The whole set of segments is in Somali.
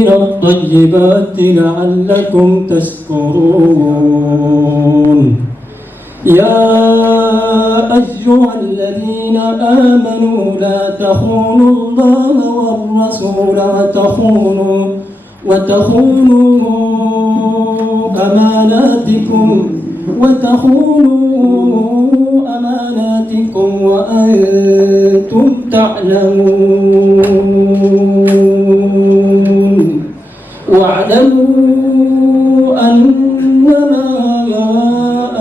من الطيبات لعلكم تشكرون يا أيها الذين آمنوا لا تخونوا الله والرسول وتخونوا أماناتكم وأنتم تعلمون واعلموا أنما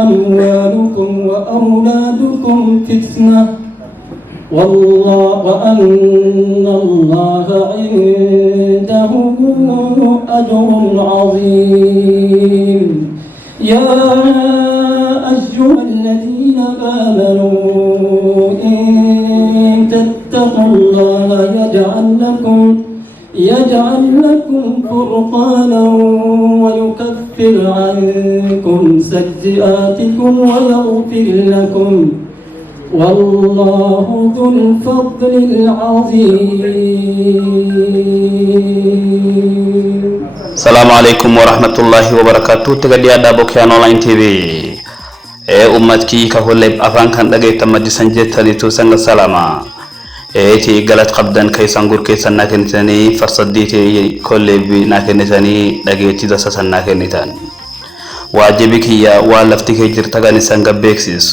أموالكم وأولادكم فتنة وأن الله عنده أجر عظيم يا أيها الذين آمنوا إن تتقوا الله يجعل لكم فرقانا ويكفر عنكم سيئاتكم ويغفر لكم والله ذو الفضل العظيم. السلام عليكم ورحمة الله وبركاته. تقدي أدا بوكيانو لاين تي في أمتكي كهولب أفان كان لقيت مجلس جتني توسنغ السلامة تي قالت قبضا كي سنقول كي سناكنتني فرصديتي كولب ناكنتني لقيت دسا سناكنتني واجبك يا والفتك جرتغاني سنغ بيكسيس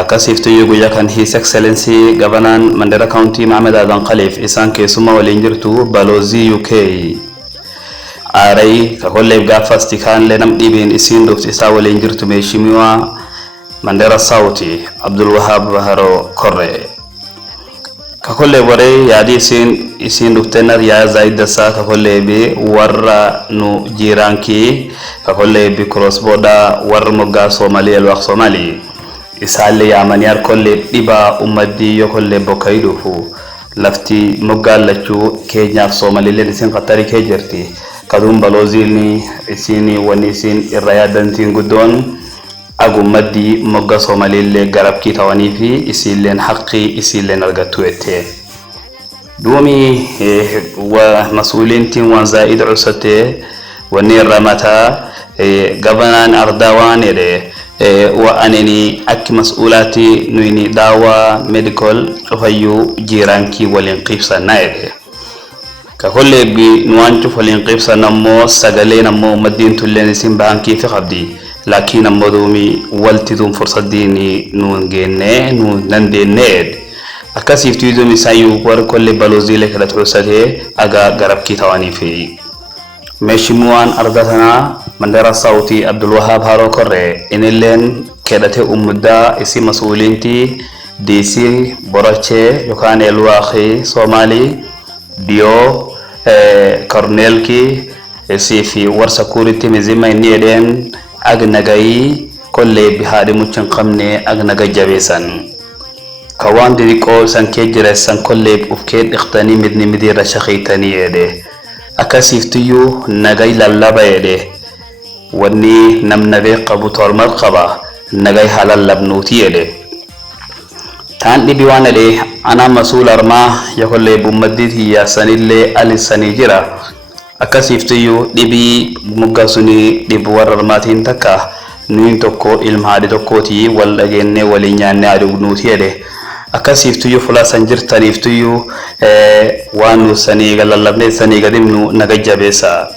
akasiftu yuguya kan His Excellency Governor Mandera County Mohamed Adan Khalif isan ke suma walinjirtu Balozi UK arai ka holle gafasti kan lenam dibin isin doft isa walinjirtu Mheshimiwa Mandera Sauti Abdul Wahab Baharo Korre ka holle bore yadi isin doftenar ya zaida sa ka holle be warra no jiranki ka holle be cross border war moga Somalia Elwak Somali isale ya maniyar kolle diba umadi yo kolle bokaido fu lafti mogalachu Kenya Somaliland sin qatari ke jerti kadum balozilni isini wanisin irayadanti gudon agumadi mogga Somaliland garabki tawani fi isilen haqqi isilen algatuete دومي ومسؤولين تين وان زائد عسته ونير رمتا غبنان أردوان وأنني أك مسؤولاتي نويني داوا ميديكال وهيو جيرانكي والانقيب سنايد كهول بي نوانتو فالانقيب سنمو سغالي نمو مدين تولين سنبانكي في خبدي لكن نمو دومي والتدوم فرصة ديني نونجيني نندينيد akasif tuido misayu war kolle balozile kala trosade aga garabki tawani fi Mheshimiwa ardatana Mandera Sauti Abdul Wahab Haro Korre inelen kedate umudda isi masulinti DC Borache yokane Elwak Somali Dio Cornelki isi fi war security mizima ineden agnagai kolle bihadi muchan qamne agnaga jabesan كوان ديكو سانكيجر سانكوليب وفكيد اختاني مدني مدير شخيتاني يده أكاسيفتيو نغاي لالابا يده وني نمنبي قبو تورمر قبا نغاي حلال لبنوتي يده تان دي بيوانا لي أنا مسؤول أرما يقول لي بمدد هي سنيلي ألي سنيجرا أكاسيفتيو دي بي مغاسوني دي بوار أرماتين تكا نوين توكو إلمهادي توكوتي والأجيني ولينياني عدوغنوتي يده akasiftuyu fula sanjir taniftuyu wanu saniga lalabne saniga dimnu nagajabesa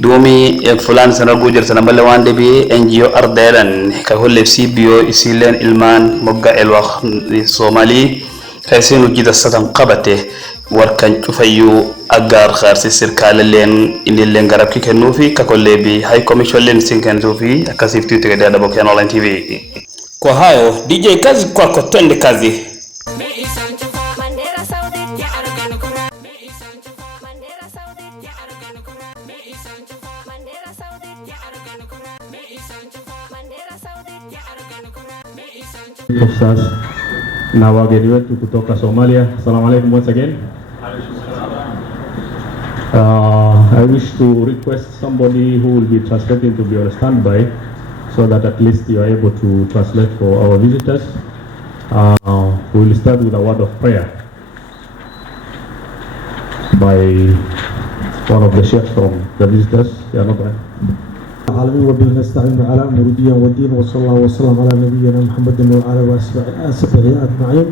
domi fulan sanagu jer sanabale wande bi NGO ardelan ka holle CBO isilen ilman mogga Elwak Somali kaysinu jida satan qabate warkan cufayu agar kharsi sirkala len inilen garabki kenufi ka kolle bi high commission len sinkentufi akasiftuyu tegada BOKIANO online TV kwa hayo DJ kazi kwako twende kazi. Ustaz na wageni wetu kutoka Somalia. Assalamu alaikum once again. I wish to request somebody who will be translating to be on standby so that at least you are able to translate for our visitors. We will start with a word of prayer by one of the sheikhs from the visitors. Yeah, not right. العالمين وبه نستعين على أمر الدين والدين وصلى الله وسلم على نبينا محمد وعلى وصحبه أجمعين.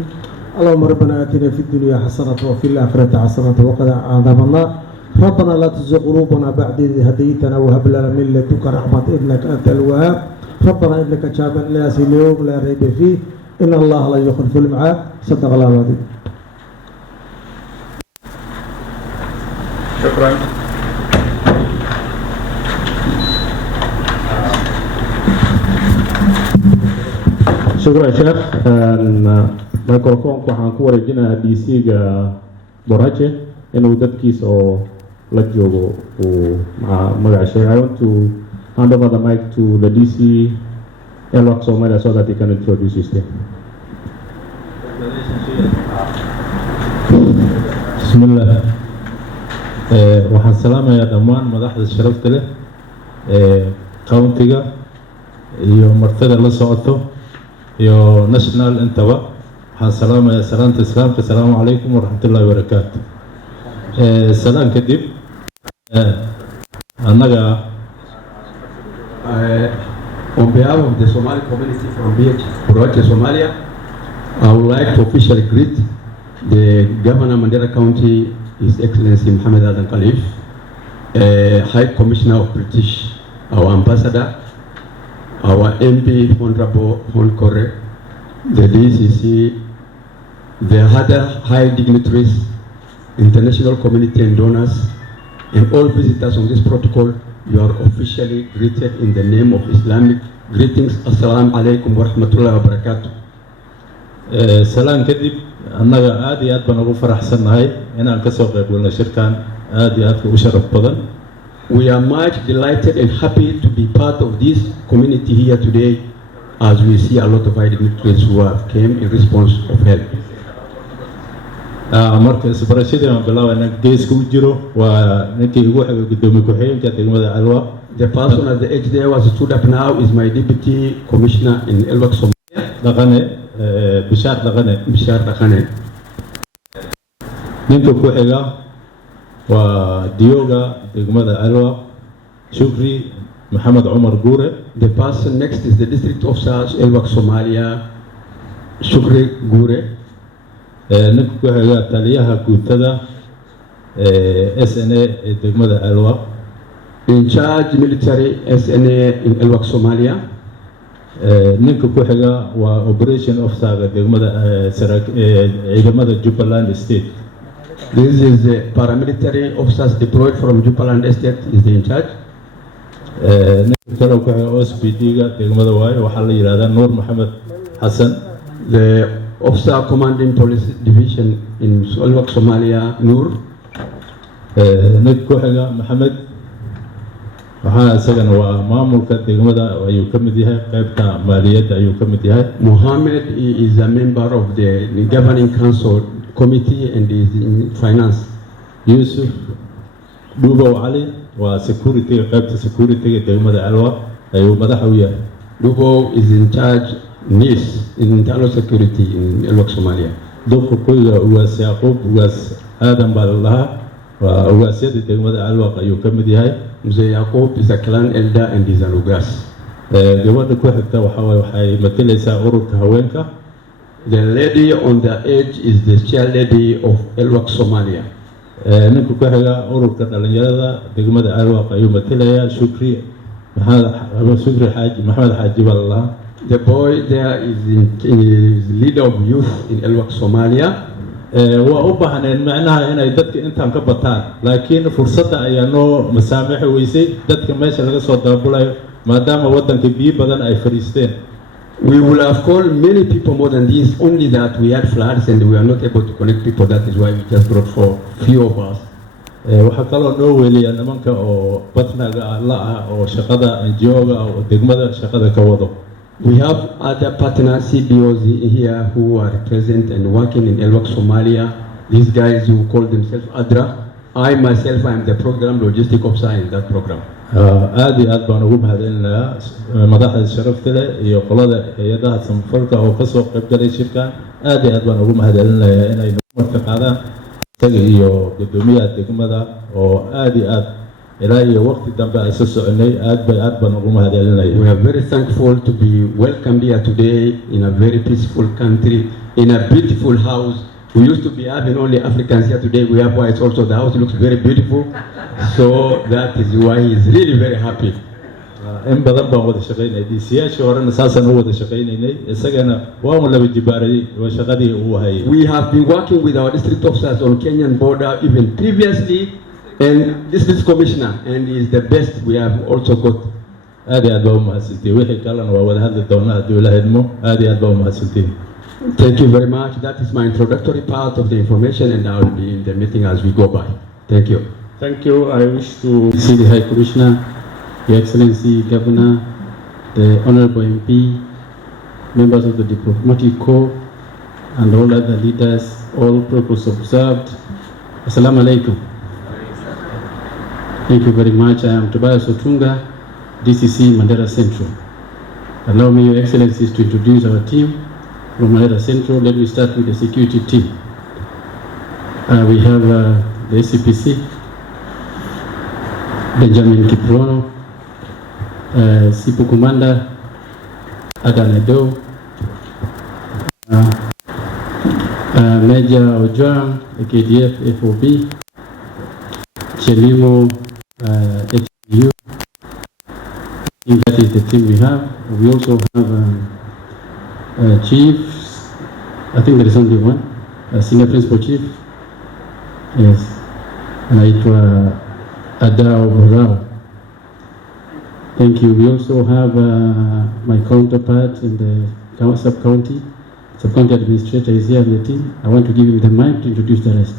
اللهم ربنا آتنا في الدنيا حسنة وفي الآخرة حسنة وقنا عذاب النار. ربنا لا تزغ قلوبنا بعد إذ هديتنا وهب لنا من لدنك رحمة إنك أنت الوهاب. ربنا إنك جامع الناس ليوم لا ريب فيه إن الله لا يخلف الميعاد. صدق الله العظيم. شكرا. شكرا شيخ. microphone waxaan ku wareejinayaa DC-ga Borache inuu dadkiisa oo la joogo uu magaca sheegay. I want to hand over the mic to the DC Elwak Somalia so that he can introduce his team. Bismillah. waxaan salaamayaa dhammaan madaxda sharafta leh countiga iyo martida la socoto iyo national intaba. waxaan salaamayaa salaanta islaamka. Assalaamu calaykum waraxmatullaahi wabarakaatu. salaan kadib annaga on behalf of the Somali community from BOKIANO, Somalia, I would like to officially greet the Governor Mandera County, His Excellency Mohammed Adan Khalif, High Commissioner of British, our Ambassador, our MP Honorable Hon Kore, the DCC, the other high dignitaries, international community and donors, and all visitors on this protocol. You are officially greeted in the name of Islamic greetings. Assalamu alaikum wa rahmatullahi wa barakatuh. salaan kadib annaga aad iyo aad baan ugu faraxsanahay inaan ka soo qayb galno shirkan aad iyo aad u sharaf badan. We are much delighted and happy to be part of this community here today, as we see a lot of high dignitaries who have came in response of help. marka isbarashadii aan bilaabay geeska u jiro waa ninkii ugu xigay gudoomiye ku-xigeenka degmada Elwak. The person at the edge there was stood up now is my deputy commissioner in Elwak, Somalia. Dhaqane Bishar Dhaqane. ninka ku xiga waa Dioga degmada Elwak Shukri Mohammed Umar Gure. The person next is the district officer Elwak, Somalia, Shukri Gure. ninka ku xiga taliyaha guutada SNA degmada Elwak. In charge military SNA in Elwak, Somalia. ninka ku xiga waa operation officer degmada ciidamada Jubaland State. This is the paramilitary officers deployed from Jubaland State is the in charge. ninka kale ku xiga OSPD-ga degmada waaye waxaa la yiraahdaa Nur Mohammed Hassan. The officer commanding police division in Elwak, Somalia, Nur. ninka ku xiga Mohammed waxaa isagana waa maamulka degmada ayuu ka mid yahay qaybta maaliyadda ayuu ka mid yahay. Mohammed is a member of the governing council committee and is in finance. Yusuf Dubow Ali waa security qaybta security degmada Elwak ayuu madax u yahay. Dubow is in charge NIS in internal security in Elwak, Somalia. Dadka kuwiga ugaas Yaqub ugaas Aadan baa la lahaa waa ugaasyada degmada Elwak ayuu ka mid yahay. Mzee Yaqub is a clan elder and is an ugas. gabadha ku xigta waxay matalaysaa ururka haweenka. The lady on the edge is the chair lady of Elwak, Somalia. ninka ku xiga ururka dhalinyarada degmada Elwak ayuu matalayaa Shukri Maxamed Xaaji baa la lahaa. The boy there is leader of youth in Elwak, Somalia. waa u baahneen macnaha inay dadka intaan ka bataan laakiin fursadda ayaa noo masaamaxi weysay dadka meesha laga soo daabulayo maadaama waddanka biyo badan ay fariisteen. We will have called many people more than this, only that we had floods and we are not able to connect people. That is why we just brought for few of us. waxaa kaloo noo weeliya nimanka oo batnaga la ah oo shaqada NGO-ga oo degmada shaqada ka wado. We have other partner CBOs here who are present and working in Elwak, Somalia. These guys who call themselves ADRA. I myself am the program logistic officer in that program. aad iyo aad baan ugu mahadcelinayaa madaxda sharafta leh iyo qolada hay'adaha samafalka oo ka soo qayb galay shirkan. aad iyo aad baan ugu mahadcelinayaa inay marka qaadaan isaga iyo gudoomiyaha degmada oo aad iyo aad ilaa iyo waqti dambe ay soo soconay aad baan ugu mahadcelinaya. We are very thankful to be welcomed here today in a very peaceful country, in a beautiful house. We used to be having only Africans here. Today we have whites also. The house looks very beautiful. So that is why he's really very happy. In badan baan wada shaqeynay DCyaasha horena saasaan u wada shaqeynaynay isagana waan laba jibaaray oo shaqadii uu hayay. We have been working with our district officers on Kenyan border even previously, and district commissioner, and he is the best we have also got. aad iyo aad baa u mahadsantihiin wixii kalena waa wada hadli doonaa haddii Ilaahay idmo. aad iyo aad baa u mahadsantihiin. Thank you very much. That is my introductory part of the information, and I will be in the meeting as we go by. Thank you. Thank you. I wish to see the High Commissioner, Your Excellency Governor, the Honorable MP, members of the Diplomatic Corps, and all other leaders, all protocols observed. Assalamu alaikum. Thank you very much. I am Tobias Otunga, DCC Mandera Central. Allow me, Your Excellencies, to introduce our team from Mandera Central. Let me start with the security team. We have the SCPC, Benjamin Kiprono, Sipu Commander, Adanedo, Major Ojwang, KDF FOB, Chelimo, HEU. I think that is the team we have. We also have chiefs. I think there is only one, senior principal chief. Yes, anaitwa Adao Borao. Thank you. We also have my counterpart in the sub-county administrator is here in the team. I want to give him the mic to introduce the rest.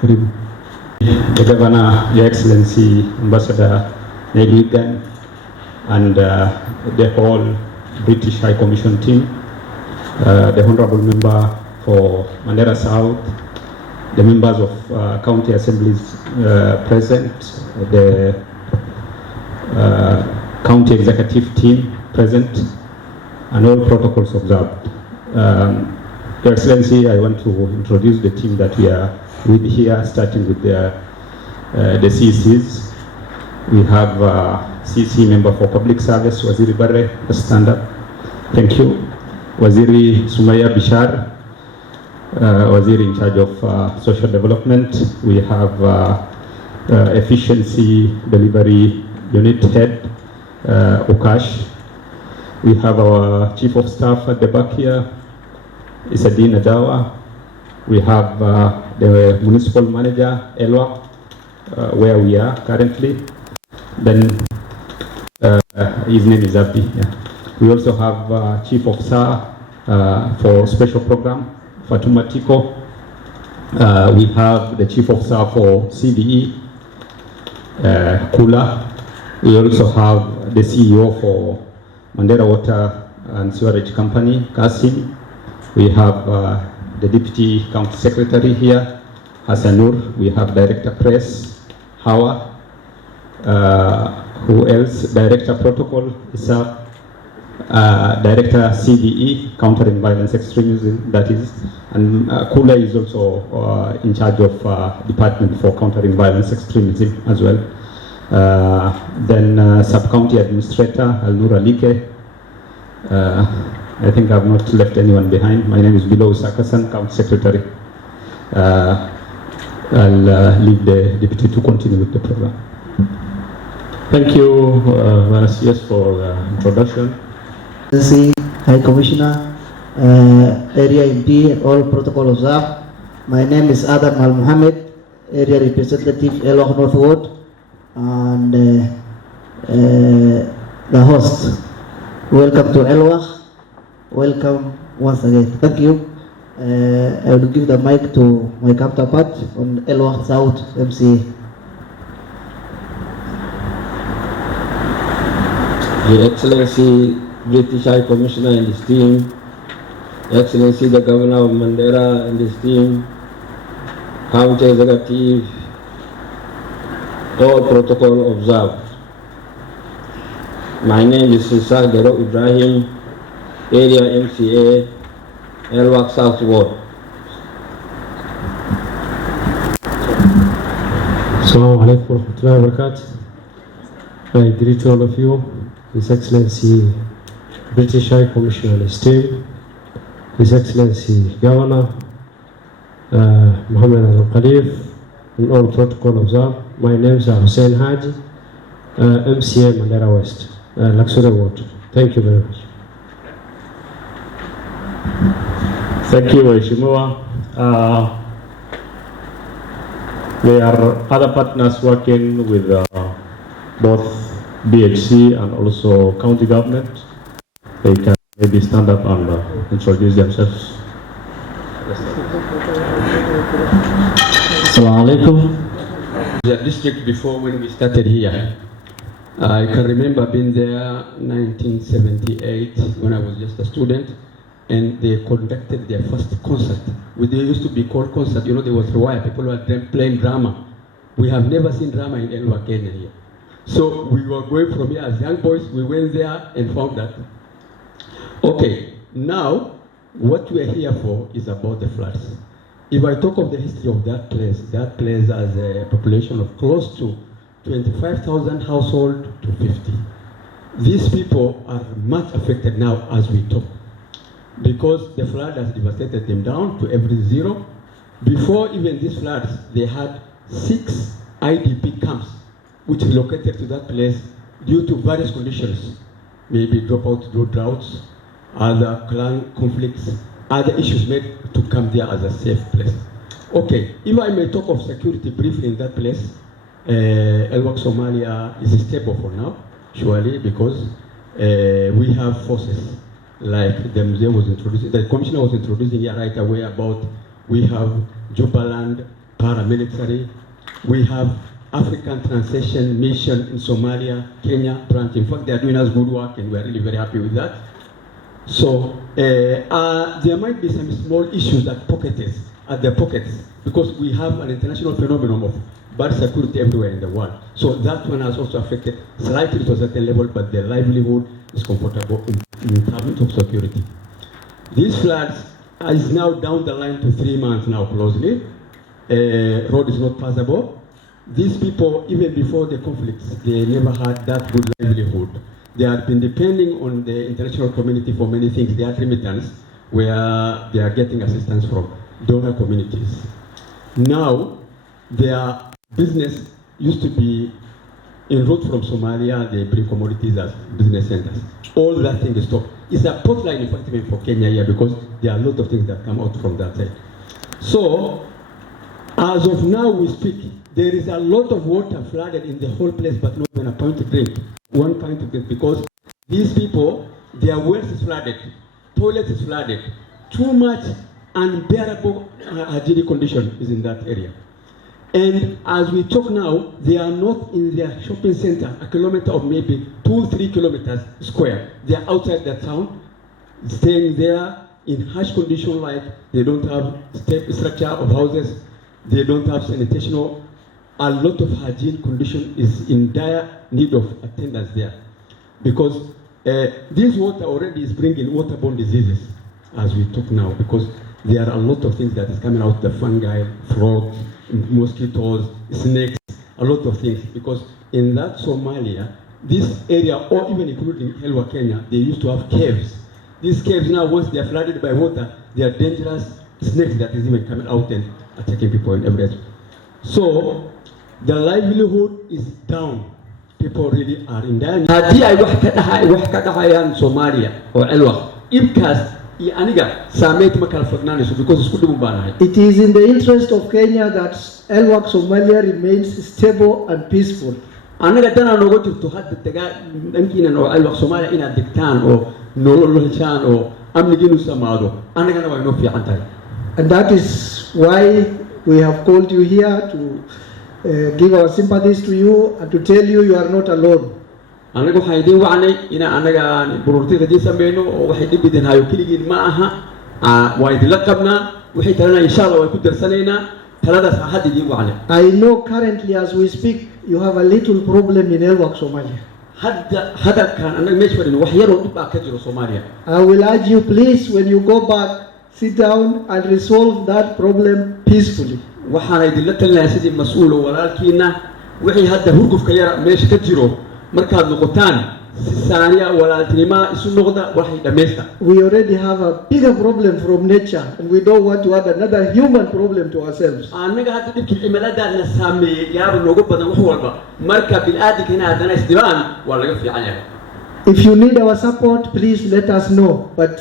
Karibu. The Governor, Your Excellency, Ambassador Wigan, and the whole British High Commission team, the Honourable Member for Mandera South, the members of county assemblies present, the county executive team present, and all protocols observed. Your Excellency, I want to introduce the team that we are with here, starting with the CCs. We have CC Member for Public Service, Waziri Barre, stand up. Thank you. Waziri Sumaya Bishar, Waziri in charge of social development. We have efficiency delivery unit head, Okash. We have our chief of staff at the back here, Isadine Adawa. We have the municipal manager, Elwak, where we are currently. Then his name is Abdi. Yeah. We also have chief of SAR for special program, Fatuma Tiko. We have the chief of SAR for CDE, Kula. We also have the CEO for Mandera Water and Sewerage Company, Kasim. We have the Deputy County Secretary here, Hassanur. We have Director Press, Hawa. Who else? Director Protocol, Isa. Director CDE, Countering Violence Extremism, that is. And Kula is also in charge of Department for Countering Violence Extremism as well. Then Sub-County Administrator, Al-Nur Alike. I think I've not left anyone behind. My name is Bilo Sakasan, County Secretary. I'll leave the Deputy to continue with the program. Thank you, Vanasius, for the introduction. High Commissioner, Area MP, and all protocol observed. My name is Adam Al Mohammed, Area Representative, Elwak North Ward, and the host. Welcome to Elwak. Welcome once again. Thank you. I will give the mic to my counterpart on Elwak South MCA. Your Excellency, British High Commissioner and his team, Your Excellency, the Governor of Mandera and his team, County Executive, all protocol observed. My name is Sisa Gero Ibrahim, Area MCA, Elwak South Ward. So Assalamu alaikum warahmatullahi wabarakatuh. I greet all of you, His Excellency British High Commissioner and his team, His Excellency Governor Muhammad Al-Khalif, and all protocol observed. My name is Hussein Haji, MCA Mandera West, Luxury Ward. Thank you very much. Thank you, Mheshimiwa. There are other partners working with both BHC and also county government. They can maybe stand up and introduce themselves. Assalamu alaikum. The district before when we started here, I can remember being there 1978 when I was just a student, and they conducted their first concert. They used to be called concert, you know, there was wire, people were playing drama. We have never seen drama in Elwak Kenya here. So we were going from here as young boys, we went there and found that. Okay, now what we are here for is about the floods. If I talk of the history of that place has a population of close to 25,000 households to 50. These people are much affected now as we talk, because the flood has devastated them down to every zero. Before even these floods, they had 6 IDP camps which relocated to that place due to various conditions, maybe droughts, other clan conflicts, other issues made to come there as a safe place. Okay, if I may talk of security briefly in that place, Elwak Somalia is stable for now, surely, because we have forces like the museum was introducing, the commissioner was introducing here right away about, we have Jubaland paramilitary, we have African Transition Mission in Somalia, Kenya branch. In fact, they are doing us good work and we are really very happy with that. So there might be some small issues at the pockets, because we have an international phenomenon of bad security everywhere in the world. So that one has also affected slightly to a certain level, but their livelihood is comfortable in terms of security. These floods is now down the line to 3 months now closely. Road is not passable. These people, even before the conflicts, they never had that good livelihood. They have been depending on the international community for many things. They are remittance, where they are getting assistance from donor communities. Now, their business used to be en route from Somalia. They bring commodities as business centers. All that thing is stopped. It's a potline, in fact, even for Kenya here, because there are a lot of things that come out from that side. So, as of now we speak, there is a lot of water flooded in the whole place, but not even a point to drink. One point to drink, because these people, their wells is flooded, toilet is flooded, too much unbearable hygienic condition is in that area. And as we talk now, they are not in their shopping center, a kilometer or maybe 2-3 kilometers square. They are outside the town, staying there in harsh condition, like they don't have structure of houses, they don't have sanitation. A lot of hygiene condition is in dire need of attendance there, because this water already is bringing waterborne diseases as we talk now, because there are a lot of things that is coming out, the fungi, frogs, mosquitoes, snakes, a lot of things, because in that Somalia, this area, or even including Elwak Kenya, they used to have caves. These caves now, once they are flooded by water, they are dangerous snakes that is even coming out and attacking people in every area. So, the livelihood is down. People really are in danger. Haddii ay wax ka dhahayaan Somalia oo Elwak, ibkaas iyo aniga saameyd ma kala fognaanayso, because isku dhib baan nahay. It is in the interest of Kenya that Elwak Somalia remains stable and peaceful. Anaga dana nooga jirto hadda dhankiina oo Elwak Somalia inaad degtaan oo nolol heshaan oo amnigiinu samaado, anagana way noo fiican tahay. And that is why we have called you here to give our sympathies to you and to tell you you are not alone. Anaga waxaan idin wacnay ina anaga bururtida hadii sameeyno oo waxay dhib idin hayo kaligiin ma aha, waa idin la qabnaa, waxay talana insha Allah way ku darsanaynaa, taladaas had idin wacnay. I know currently as we speak you have a little problem in Elwak Somalia. Hadalkan anaga meesha fadhino wax yar oo dhib ka jiro Soomaaliya. I will urge you, please, when you go back, sit down and resolve that problem peacefully. waxaan idin la talinayaa sidii mas'uul oo walaalkiina wixii hadda hurgufka yar meesha ka jiro markaad noqotaan si saaniya walaaltinimo isu noqda waxay dhameystaa. We already have a bigger problem from nature and we don't want to add another human problem to ourselves. Anaga hadda dhibkii cimiladaadna saameeyay yaaba noogu badan wax walba marka bini'aadamkana haddana isdibaan waa laga fiican yahay. If you need our support, please let us know. But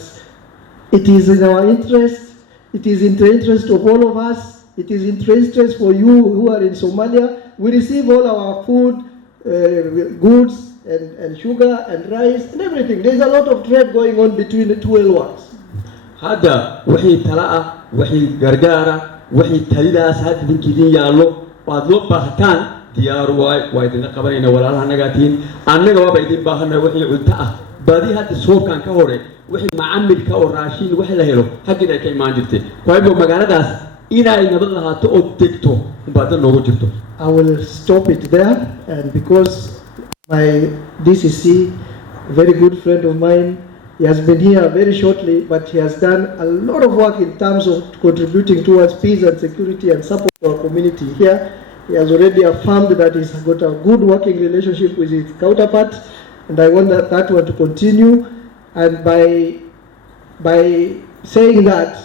it is in our interest, it is in the interest of all of us, it is in the interest for you who are in Somalia. We receive all our food, goods, and sugar and rice and everything. There's a lot of trade going on between the two Elwaks. Hada wixii talaa wixii gargaara wixii talidaas had dinkidin yaalo waad loo baahataan diyaar waa idin qabanayna walaalaha nagaatiin annaga waa idin baahana wixii cunto ah badi hadda soobkan ka hore wixii macaamilka oo raashin wixii la helo xaggii ay ka imaan jirtay waayo magaaladaas inay nabad lahaato oo degto badan noogu jirto. I will stop it there, and because my DCC, very good friend of mine, he has been here very shortly, but he has done a lot of work in terms of contributing towards peace and security and support to our community here. He has already affirmed that he's got a good working relationship with his counterpart, and I want that one to continue. And by saying that,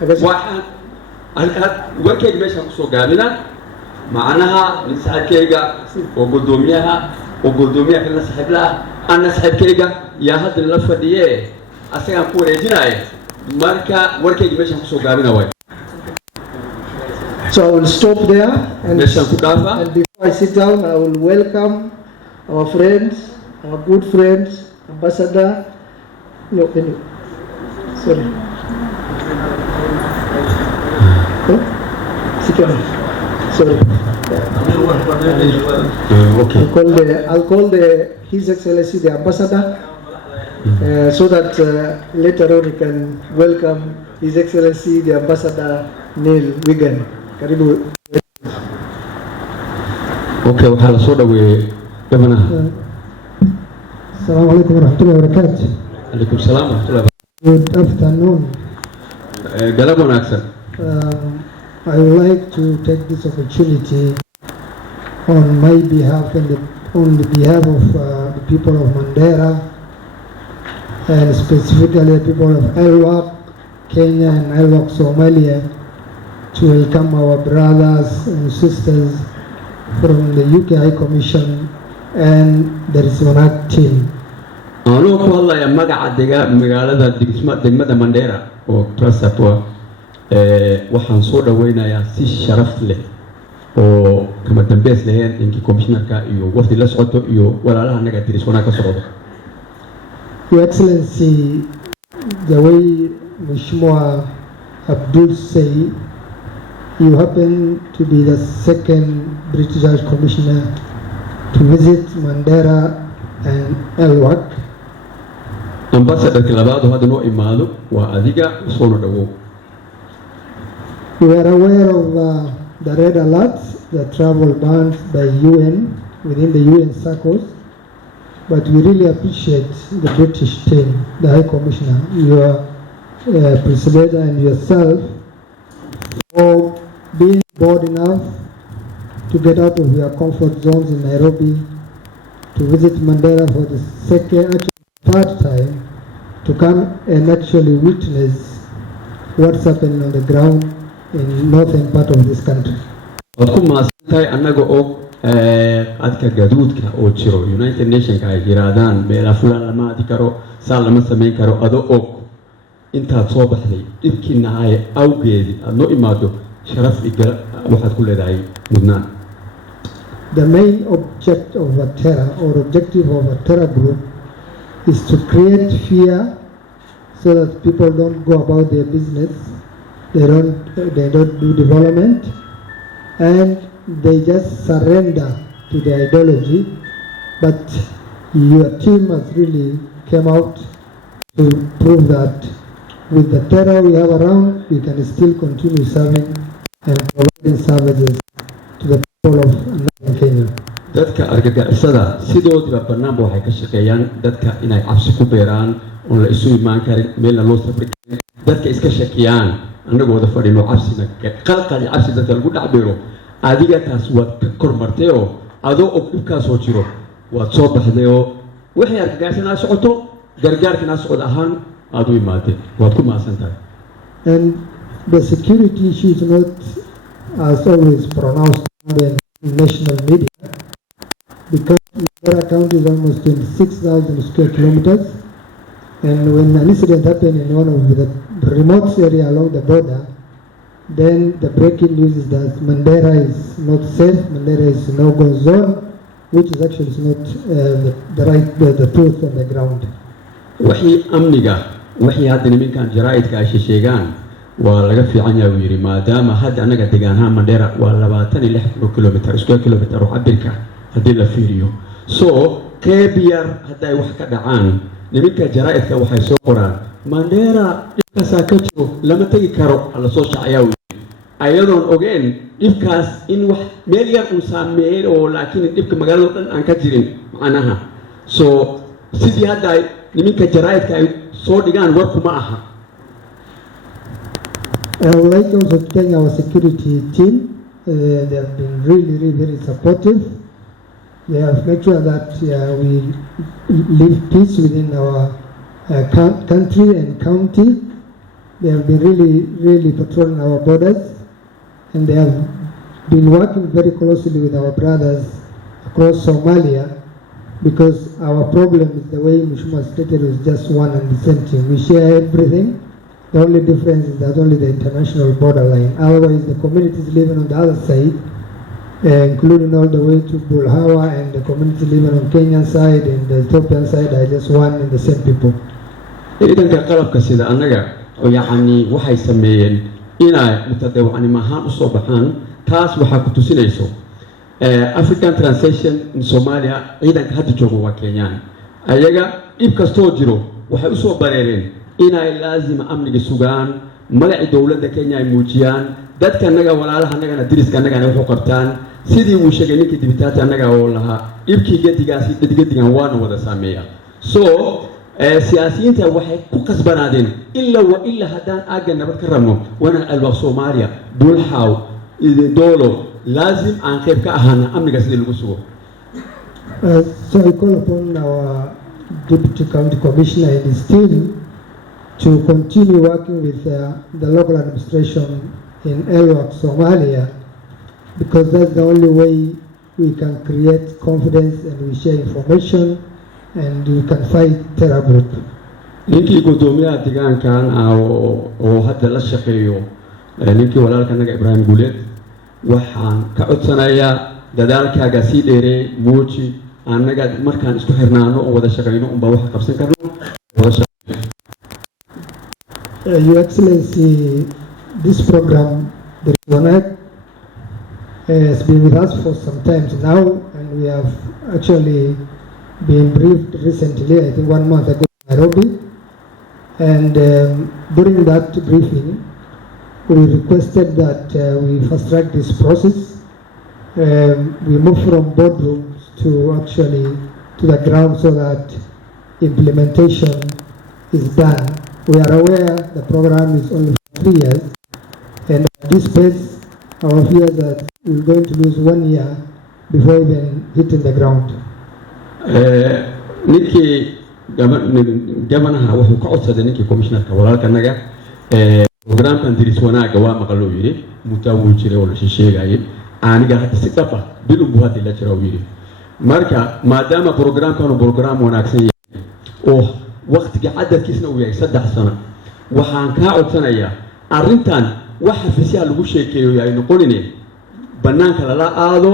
I guess warkayga meeshaan kusoo gaabina macnaha misaakayga oo gudoomiyaha kalena saaxiibla ana saaxiibkayga yaa hadda la fadhiye asagaan ku wareejinaya marka warkayga meeshaan kusoo gaabina way. So I will stop there, and before I sit down, I will welcome our friends, our good friends, Ambassador. Sorry. Sorry. Okay. I'll call His Excellency the Ambassador, so that later on we can welcome His Excellency the Ambassador Neil Wigan. Karibu. Okay, waxaa la soo dhaweeyay Governor. Assalamu alaikum warahmatullahi wabarakatuh. Alaikum salaam warahmatullahi wabarakatuh. Good afternoon. Galab wanaagsan. I would like to take this opportunity on my behalf and on the behalf of the people of Mandera and specifically the people of Elwak Kenya and Elwak Somalia to welcome our brothers and sisters from the UK High Commission and the RISONAC team. Anoo ku hadlaya magaca magaalada degmada Mandera oo Trasatwa waxaan soo dhaweynayaa si sharaf leh oo kama dambeys lahayn inkii commissionerka iyo wafdi la socoto iyo walaalaha naga RISONAC ka socdo. Your Excellency, the way Mheshimiwa Abdul say, you happen to be the second British High Commissioner to visit Mandera and Elwak. Ambassador labaad oo hadda noo imaado waa adiga soo dhawow. We are aware of the red alerts, the travel bans by UN within the UN circles, but we really appreciate the British team, the High Commissioner, your President and yourself for being bold enough to get out of your comfort zones in Nairobi to visit Mandera for the third time to come and actually witness what's happening on the ground in northern part of this country. Annaga og adka gaduudka oo jiro United Nations ay yiraahdaan meel aflaan lama adi karo saal lama sameyn karo adoo og intaad soo baxday dhibkiina ay awgeedi aad noo imaado sharaf igala waxaad ku leedahay mudnaan. The main objective of a terror group is to create fear so that people don't go about their business, they don't do development, and they just surrender to the ideology. But your team has really come out to prove that with the terror we have around, we can still continue serving and providing services to the people of northern Kenya. dadka argagixisada sidoodaba barnaamij waxay ka shaqeeyaan dadka inay cabsi ku beeraan oo la isu imaan karin meelna loo safri karin dadka iska shakiyaan annagoo wada fadhino cabsina qalqal cabsi dadka lagu dhacbeero adiga taas waad ka kormartay oo adoo og dhibkaas oo jiro waad soo baxday oo wixii argagaxsanaa socoto gargaarkana socod ahaan aad u imaatay waad ku maasan tahay. And the security issue is not as always pronounced in national media, because Mandera County is almost 26,000 square kilometers, and when an incident happened in one of the remote area along the border, then the breaking news is that Mandera is not safe, Mandera is no-go zone, which is actually not the truth on the ground. wixii amniga wixii hadda nimankan jaraa'idka ay sheegaan waa laga fiican yahay yiri maadaama hadda anaga deegaanaha Mandera waa 26 kilomitir square kilomitir oo cabirka hadii la fiiriyo so keebiyar hadday wax ka dhacaan nimanka jaraa'idka waxay soo qoraan Mandera dhibkaas ka jiro lama tagi karo alla soo shacayaa ayadoon ogeen dhibkaas in wax meel yar uu saameeyay oo laakiin dhibka magaalada dhan aan ka jirin macnaha so sidii hadda nimanka jaraa'idka ay soo dhigaan warku ma aha. I would like also to thank our security team. They have been really very supportive. They have made sure that we live peace within our country and county. They have been really patrolling our borders, and they have been working very closely with our brothers across Somalia, because our problem is the way Mheshimiwa stated is just one and the same thing. We share everything. The only difference is that only the international borderline. Otherwise, the communities living on the other side, including all the way to Bulhawa, and the communities living on Kenyan side and the Ethiopian side are just one and the same people. إذا كقلب كسيدة أنجا يعني وحي سمين إنا متداول مهان الصبحان تاس وحكتو سينيسو African translation in Somalia إذا كهذا جوه وكينيان أيجا إبكا ستوجرو وحيوسو بريرين إنا لازم أمن السودان ملأ دولة كينيا موجيان دات كان نجا ولا لها نجا ندرس كان نجا نروح قبطان سيدي وشجني كتبتات نجا ولا إبكي جدي جاسي تدي جوان وده سامية so سياسيين تواحد كوكس بنادين إلا وإلا هدان أجن نبتكرمه وانا الوص سوماليا بولحاو دولو لازم أنخيب كأهنا أمن جسدي الوسوق. So I call upon our Deputy County Commissioner and his team to continue working with the local administration in Elwak, Somalia, because that's the only way we can create confidence and we share information and we can fight terror group. ninkii gudoomiyaha deegaankan oo hadda la shaqeeyo ninkii walaalkanaga Ibrahim Guleed waxaan ka codsanayaa dadaalkaaga si dheere muuji anaga markaan isku xirnaano oo wada shaqeyno umba wax qabsan karno wada Your Excellency, this program, the BOKIANO, has been with us for some time now, and we have actually been briefed recently, I think 1 month ago in Nairobi. And during that briefing, we requested that we fast track this process. We move from boardrooms to actually to the ground so that implementation is done. We are aware the program is only for 3 years, and at this pace, our fear is that we're going to lose 1 year before even hitting the ground. ninkii gabanaha wuxuu ka codsaday ninkii commissionerka walaalkanaga programkan diris wanaaga waa maqlo yiri mutaawil jiray oo la sheegayay aniga hadda si dhab ah bil u hadda la jiro yiri marka maadaama programkan uu program wanaagsan yahay oo waqtiga cadadkiisna uu yahay 3 sano waxaan ka codsanayaa arrintan waxa fisiya lagu sheekeeyo yahay noqonine banaanka la aado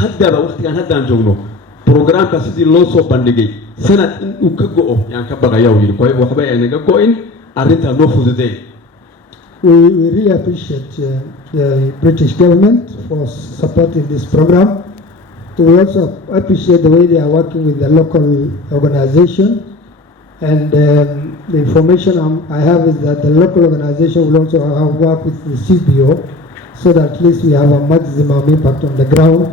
hadda waqtigan haddaan joogno programka sidii loo soo bandhigay sanad in uu ka go'o yaan ka baqayaa uu yiri waxba ay naga go'in arrinta noo fududay. We really appreciate the British government for supporting this program. We also appreciate the way they are working with the local organization, and the information I have is that the local organization will also work with the CBO so that at least we have a maximum impact on the ground,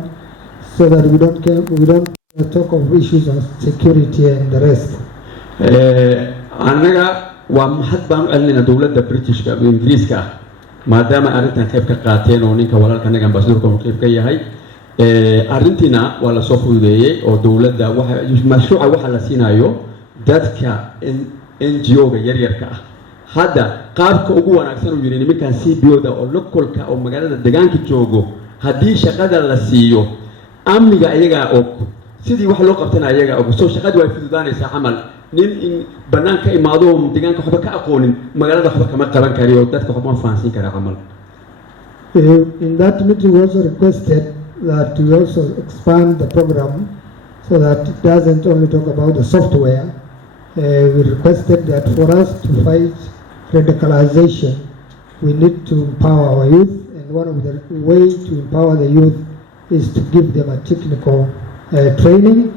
so that we don't talk of issues of security and the rest. Anaga waa mahad baan u celinayna dawladda Britishka Ingiriiska maadaama arrintan qayb ka qaateen oo ninka walaalka anaga ambassadorka uu qayb ka yahay arrintina waa la soo fududeeyay oo dowladda mashruuca waxa la siinayo dadka NGO-ga yaryarka ah hadda qaabka ugu wanaagsan uu yiri nimankan CBO-da oo localka oo magaalada deegaanka joogo haddii shaqada la siiyo amniga ayaga oo sidii wax loo qabtana ayaga oo soo shaqadu way fududaanaysaa camal nin in banaanka imaado deegaanka waxba ka aqoonin magaalada waxba kama qaban kariyo dadka waxba fahansiin kara camal. In that meeting we also requested that we also expand the program so that it doesn't only talk about the software. We requested that for us to fight radicalization, we need to empower our youth, and one of the ways to empower the youth is to give them a technical training.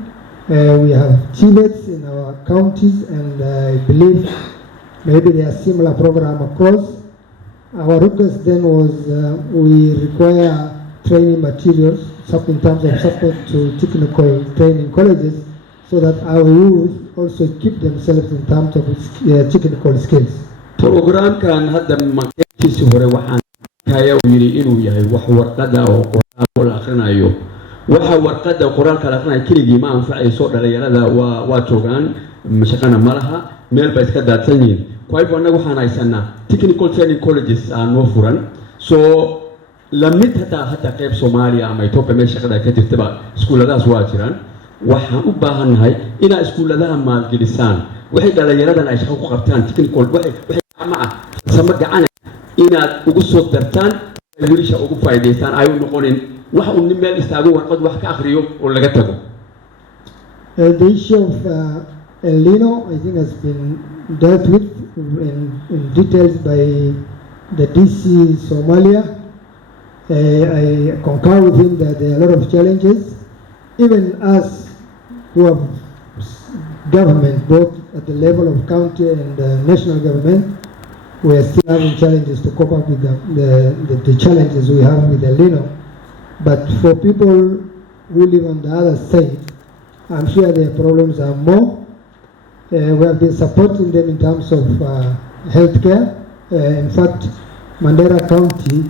We have TVETs in our counties, and I believe maybe there are similar program across. Our request then was we require training materials, in terms of support to technical training colleges, so that our youth also keep themselves in terms of technical skills. Program kan hadda markiisi hore waxaan kaya yiri inuu yahay wax warqada oo qoraal la akhrinayo waxa warqada qoraalka la akhrinayo kaliya ma anfacayso dhalinyarada waa joogan mashaqana malaha meel bay iska daadsan yihiin qayb anagu waxaan haysanaa technical training colleges aan noo furan so lamid hata qayb Soomaaliya ama Itoobiya meel shaqada ka jirtaba iskuuladaas waa jiraan waxaan u baahanahay ina iskuuladaha maalgelisaan waxay dhalinyaradan ay shaqo ku qabtaan technical waxay ama sama gacan inaad ugu soo dartaan wiilasha ugu faa'iideystaan ay u noqonin wax uu meel istaago warqad wax ka akhriyo oo laga tago. The issue of El Nino, I think, has been dealt with in details by the DC Somalia. I concur with him that there are a lot of challenges. Even us who have government, both at the level of county and national government, we are still having challenges to cope up with the challenges we have with El Nino. But for people who live on the other side, I'm sure their problems are more. We have been supporting them in terms of healthcare. In fact, Mandera County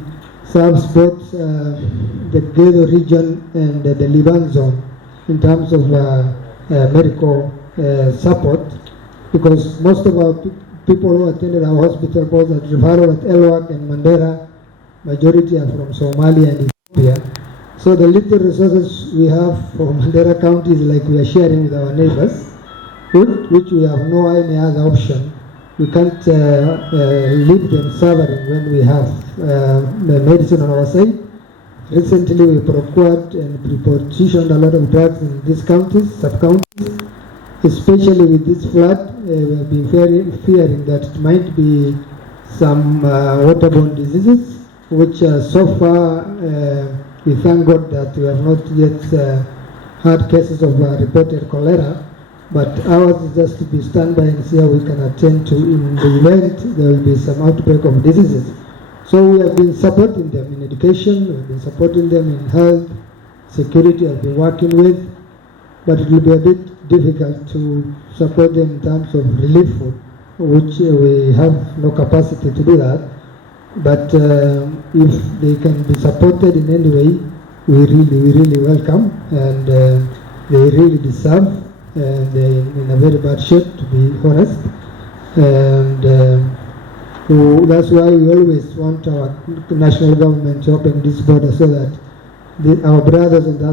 serves both the Gedo region and the Liban zone in terms of medical support, because most of our people who attended our hospital, both at Riverol, at Elwak and Mandera, majority are from Somalia and Ethiopia. So the little resources we have for Mandera County is like we are sharing with our neighbors, which we have no any other option. We can't leave them suffering when we have the medicine on our side. Recently we procured and pre-positioned a lot of drugs in these counties, sub-counties, especially with this flood. We have been fearing that it might be some waterborne diseases, which so far we thank God that we have not yet had cases of reported cholera. But ours is just to be standby and see how we can attend to in the event there will be some outbreak of diseases. So we have been supporting them in education, we have been supporting them in health, security, I've been working with, but it will be a bit difficult to support them in terms of relief food, which we have no capacity to do that. But if they can be supported in any way, we really welcome, and they really deserve. They're in a very bad shape, to be honest, and that's why we always want our national government to open this border so that our brothers on the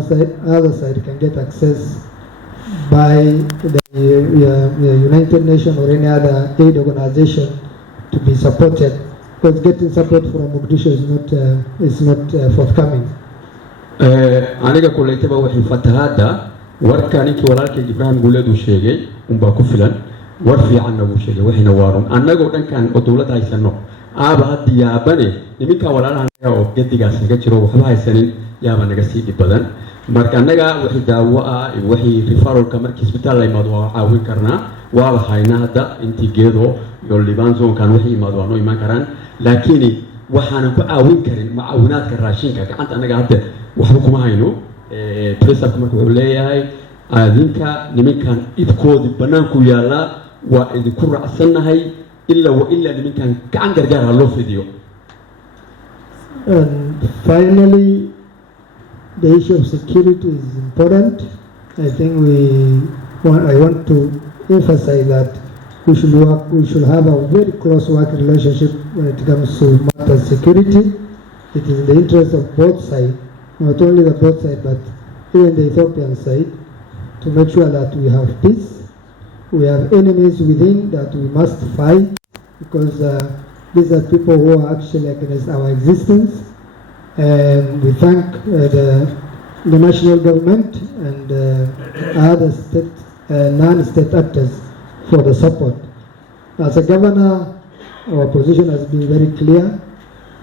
other side can get access by the United Nations or any other aid organization to be supported, because getting support from Mogadishu is not forthcoming. aniga kulaytaba wixii fatahaada warka ninkii walaalkay Ibrahim Guuleedu sheegay unbaa ku filan war fiicanna uu sheegay wixina waarun annagoo dhankan oo dawladda haysano aaba hadda yaabane niminka walaalaha oo gedigaas naga jiro waxba haysanin yaaba naga sii dhib badan marka annaga wixii daawo ah wixii referralka markii isbitaal la imaado waa caawin karnaa waa hayna hadda intii geedo iyo Liban zone kan wixii imaado waa noo iman karaan laakiin waxaan ku caawin karin macaawinaadka raashinka gacanta annaga hadda waxba kuma hayno president markuu wuxuu leeyahay adinka niminkan idkoodi banaanku yaala waa idinku raacsanahay illa niminkan gacan gargaar loo fidiyo And finally, the issue of security is important. I think I want to emphasize that we should have a very close working relationship when it comes to matters security. It is in the interest of both sides, not only the both sides, but even the Ethiopian side, to make sure that we have peace. We have enemies within that we must fight, because these are people who are actually against our existence. And we thank the national government and other state, non-state actors for the support. As a governor, our position has been very clear.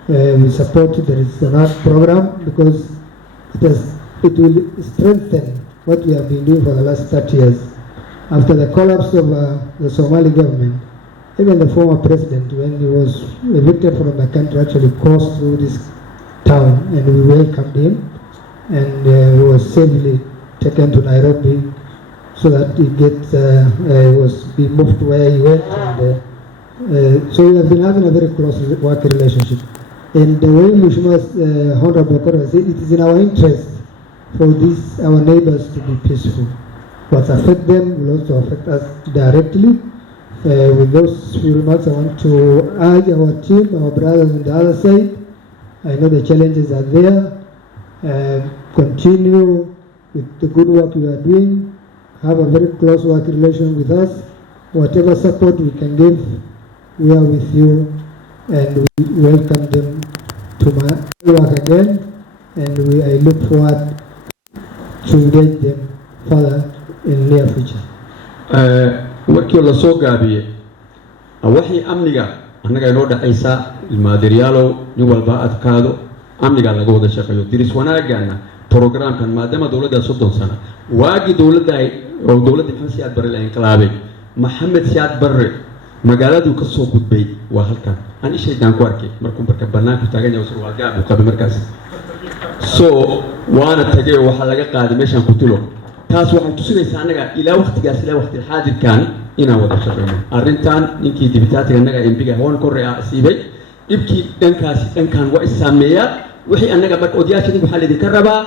We support the Resonate program because it will strengthen what we have been doing for the last 30 years. After the collapse of the Somali government, even the former president, when he was evicted from the country, actually crossed through this town, and we welcomed him, and he was safely taken to Nairobi so that he was be moved where he went. And, so we have been having a very close working relationship. And the way Mheshimiwa Honorable Kora said, it is in our interest for our neighbors to be peaceful. What affects them will also affect us directly. With those few remarks, I want to urge our team, our brothers on the other side. I know the challenges are there. Continue with the good work we are doing. Have a very close working relation with us. Whatever support we can give, we are with you, and we welcome them to my work again. And I look forward to engage them further in near future. markii la soo gaabiyay waxay amniga annaga inoo dhaxaysa ilmaadiriyaalow nin walba adkaado amniga laga wada shaqeeyo diris wanaagana programkan maadaama dawladda 30 sano waagi dawladda oo dawladda Maxamed Siyaad Barre la inqilaabay Maxamed Siyaad Barre magaaladu ka soo gudbay waa halkan aan isheedan ku arkay markuu banaanka taagan yahay soo gaab u qabay markaas so waana tagay waxa laga qaaday meeshan ku tulo taas waxay tusinaysaa anaga ilaa waqtigaas ilaa waqti xaadirkan inaan wada shaqeyno arrintan ninkii dibitaatiga anaga MPga hoon korea siibay ibkii dhankan waa isaameeya wixii anaga marka odayaashii waxa leedin ka rabaa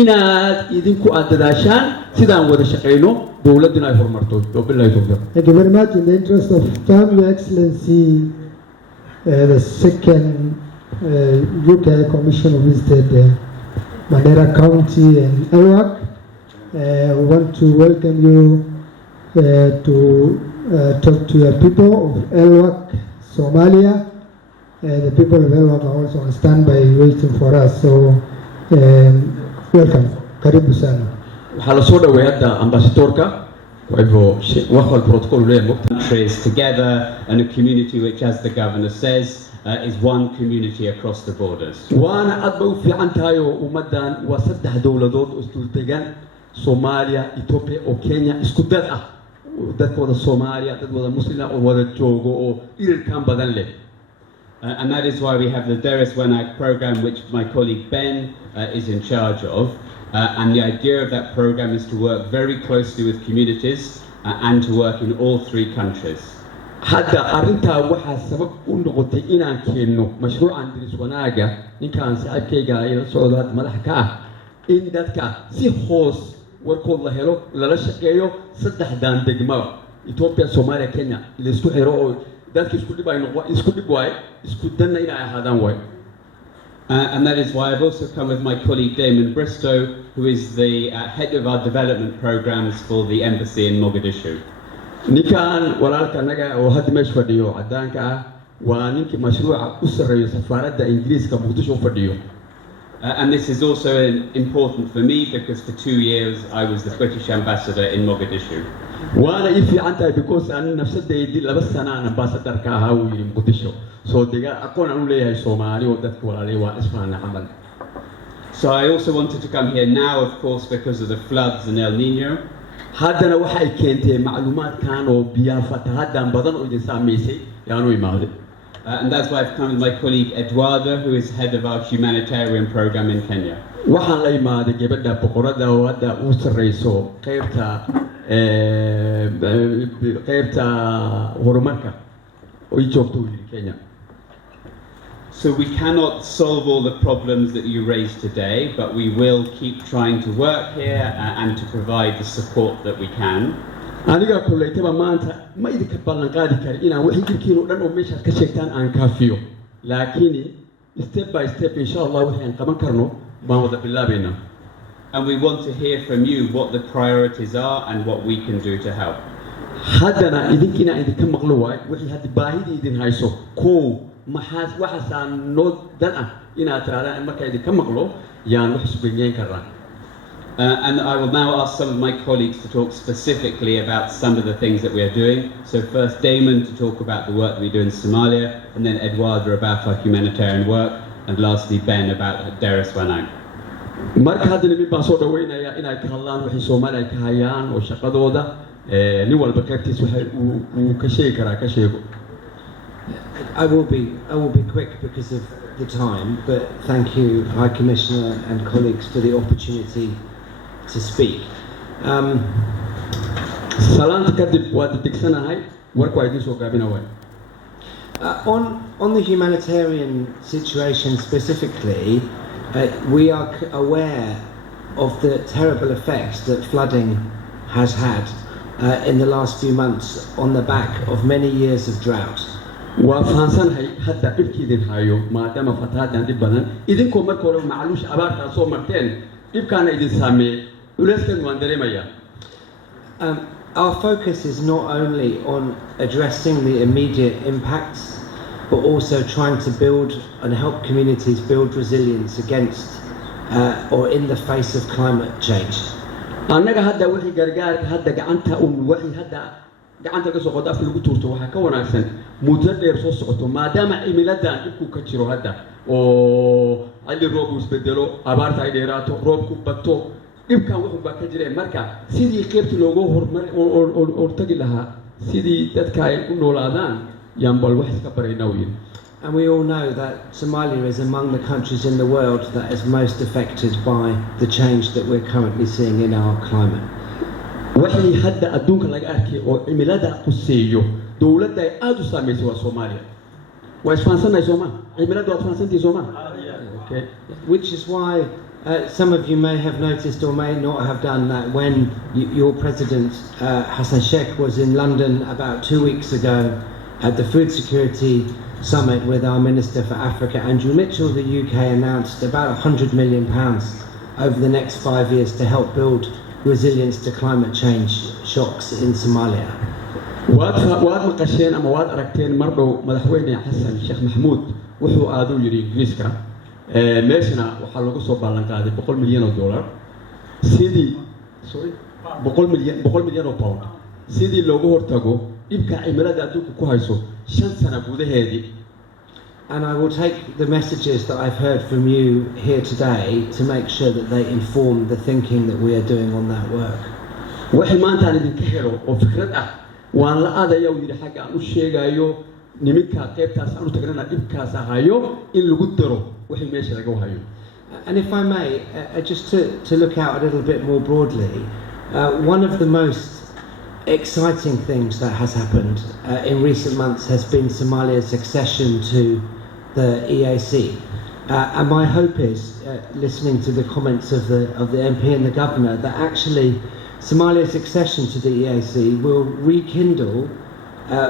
inaad idinku aadadaashaan sidaan wada shaqeyno dawladuna ay horumarto billahi tawfiq. Thank you very much. In the interest of time, Your Excellency, the second UK Commission visited Mandera County and Elwak. We want to welcome you to talk to your people of Elwak, Somalia. The people of Elwak are also on standby waiting for us. So, welcome. Karibu sana. Waxaa la soo dhaweeyay ambassadorka countries together and a community which, as the governor says, is one community across the borders. waana aad bay u fiican tahay oo ummadan waa saddex dawladood oo isku degan Somalia, Ethiopia oo Kenya isku dad ah dadkooda Soomaaliya dad wada Muslim oo wada joogo oo ilkaan badan leh. And that is why we have the Deris Wanak program, which my colleague Ben is in charge of. And the idea of that program is to work very closely with communities and to work in all three countries. hadda arinta waxa sabab u noqotay inaan keeno mashruucan Deris Wanaaga ninkaan saaxiibkayga ay la socdaan madax ka ah in dadka si hoos warkood la helo lala shaqeeyo saddexdan degmo Ethiopia, Somalia, Kenya la isku xiro oo dadka isku dhib ay noqon isku dhib waay isku danna inay ahaadaan waay. And that is why I've also come with my colleague Damon Bristow, who is the head of our development programs for the embassy in Mogadishu. ninkaan walaalka anaga oo hadda meesha fadhiyo cadaanka ah waa ninkii mashruuca u sareeyo safaaradda Ingiriiska Muqdisho fadhiyo. And this is also important for me because for 2 years I was the British ambassador in Mogadishu. waana ii fiican tahay because aan nafsadeedii 2 sano aan ambassador ka ahaa u yiri Muqdisho soo diga aqoon aan u leeyahay Soomaali oo dadka walaalay waa isfaana camal. So I also wanted to come here now, of course, because of the floods and El Nino. haddana waxay keentay macluumaadkan oo biyaha fatahadan badan oo idin saameysay yaanu imaaday. And that's why I've come with my colleague Eduardo, who is head of our humanitarian program in Kenya. waxaan la imaaday gabadha boqorada oo hadda u sareyso qaybta horumarka oo ay joogto Kenya. So we cannot solve all the problems that you raised today, but we will keep trying to work here and to provide the support that we can. aniga kullaytaba maanta ma idinka ballan qaadi karo inaan wixii jirkiin oo dhan oo meeshaad ka sheegtaan aan kaafiyo laakiin step by step insha Allah wixii aan qaban karno baan wada bilaabaynaa. And we want to hear from you what the priorities are and what we can do to help. haddana idinkina idinka maqlo waay wixii hadda baahidii idin hayso kow maxaas waxaasaan noo dan ah inaad tirahdaan marka idinka maqlo yaan wax isbeegeyn karnaa. And I will now ask some of my colleagues to talk specifically about some of the things that we are doing. So first Damon to talk about the work that we do in Somalia, and then Eduardo about our humanitarian work, and lastly Ben about Deris Wanang. marka hadda nimin baan soo dhaweynayaa inay ka hadlaan wixii Soomaaliya ka hayaan oo shaqadooda nin walba qaybtiis waxa uu ka sheegi karaa ka sheego. I will be quick because of the time, but thank you, High Commissioner and colleagues, for the opportunity to speak. salaanta kadib waa degdeganahay warku waa idin soo gaabinaya. On the humanitarian situation specifically, we are aware of the terrible effects that flooding has had in the last few months on the back of many years of drought. وفانسانهاي حتى إبكي هايو ما دام فتاة عندي بدن إذن كم كورو معلوش أبارك أصو مرتين إبكان إذن سامي ولسكن واندري مايا. Our focus is not only on addressing the immediate impacts, but also trying to build and help communities build resilience against or in the face of climate change. أنا هذا وحي جرجار هذا جعنتها وحي هذا gacanta ka soo qodo afka lagu tuurto waxa ka wanaagsan muddo dheer soo socoto maadaama cimiladan dhibku ka jiro hadda oo ali roob uu isbedelo abaarta ay dheeraato roobku bato dhibkan wuxuu baa ka jiray marka sidii qaybta loogu hormar oo tagi lahaa sidii dadka ay u noolaadaan yaan bal wax iska bareynaa weyn. And we all know that Somalia is among the countries in the world that is most affected by the change that we're currently seeing in our climate. waxay hadda adduunka laga arkay oo cimilada quseeyo dawladda ay aad u saameysay waa Soomaaliya. waa isfahansanay Soomaaliya cimilada waa isfahansantii Soomaaliya. Okay. Which is why some of you may have noticed or may not have done that when your president Hassan Sheikh was in London about 2 weeks ago at the Food Security Summit with our Minister for Africa Andrew Mitchell. The UK announced about £100 million over the next 5 years to help build resilience to climate change shocks in Somalia. waad maqasheen ama waad aragteen mar dhow madaxweyne Xasan Sheikh Maxamuud wuxuu aad u yiri Ingiriiska meeshana waxaa lagu soo ballan qaaday $100 milyan sidii $100 milyan pound sidii loogu hortago dhibka cimilada adduunka ku hayso 5 sano gudaheedii. And I will take the messages that I've heard from you here today to make sure that they inform the thinking that we are doing on that work. waxay maanta aan idinka helo oo fikrad ah waan la aadaya oo yiri xagga aan u sheegayo niminka qaybtaas aan u tagnana dhibkaas ahayo in lagu daro waxay meesha laga wahayo. And if I may, just to look out a little bit more broadly, one of the most exciting things that has happened in recent months has been Somalia's accession to the EAC. And my hope is, listening to the comments of the MP and the Governor, that actually Somalia's accession to the EAC will rekindle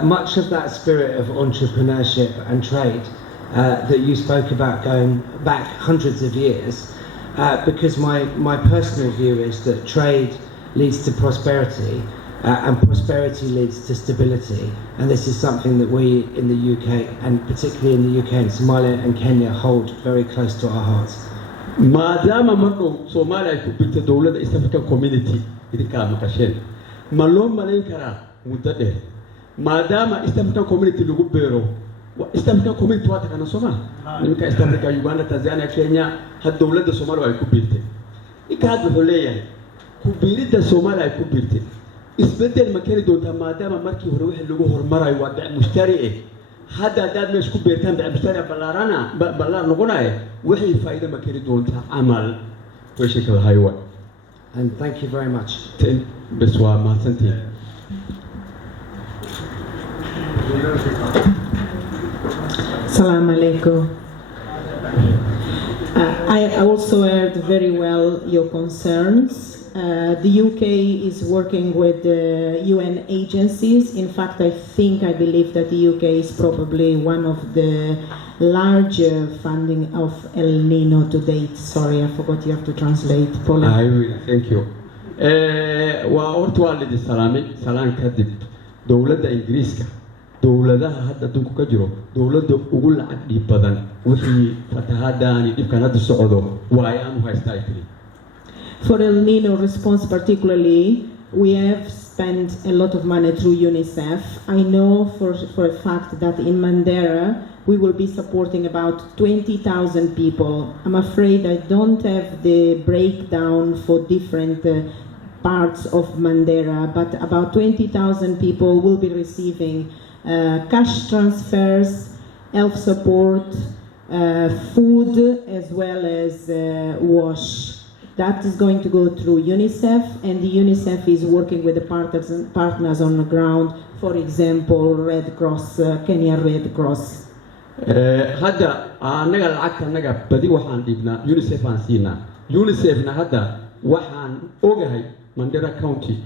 much of that spirit of entrepreneurship and trade that you spoke about going back hundreds of years. Because my personal view is that trade leads to prosperity, and prosperity leads to stability, and this is something that we in the UK, and particularly in the UK and Somalia and Kenya, hold very close to our hearts. maadaama markuu Soomaaliya ay ku biirtay dawladda East African Community idinka maqasheen ma loo malayn karaa muddo dheer maadaama East African Community lagu beero East African Community waa takana Soomaaliya nimanka East Africa Uganda Tanzania Kenya had dawladda Soomaaliya ay ku biirtay inka hadda wuxuu leeyahay ku biiridda Soomaaliya ay ku biirtay isbedel ma keeni doontaa maadaama markii hore wixii lagu hormarayo waa dad mushtari hadda dad meesh ku beertaan dad mushtari ballaan noqonaya wixii faa'iido ma keeni doontaa amal wixii kala haywa. And thank you very much. bes waa mahadsantiin. Assalamu alaikum. I also heard very well your concerns. The UK is working with the UN agencies. In fact, I believe that the UK is probably one of the larger funding of El Nino to date. Sorry, I forgot you have to translate. Paula. I will, thank you. وأردت والدي سلام كذب دولة إنجليزكا دولتها هذا دونك كجرو دولة أقول عدي بدن وحي فتهاداني إذا كانت السعودة وأيام هايستايكلي. For El Nino response particularly, we have spent a lot of money through UNICEF. I know for a fact that in Mandera we will be supporting about 20,000 people. I'm afraid I don't have the breakdown for different parts of Mandera, but about 20,000 people will be receiving cash transfers, health support, food, as well as wash. That is going to go through UNICEF, and the UNICEF is working with the partners on the ground, for example, Red Cross, Kenya Red Cross. هذا أنا العكس بدي وحن ديبنا يونيسيف عن يونيسيف هذا وحن أوجهي مانديرا كاونتي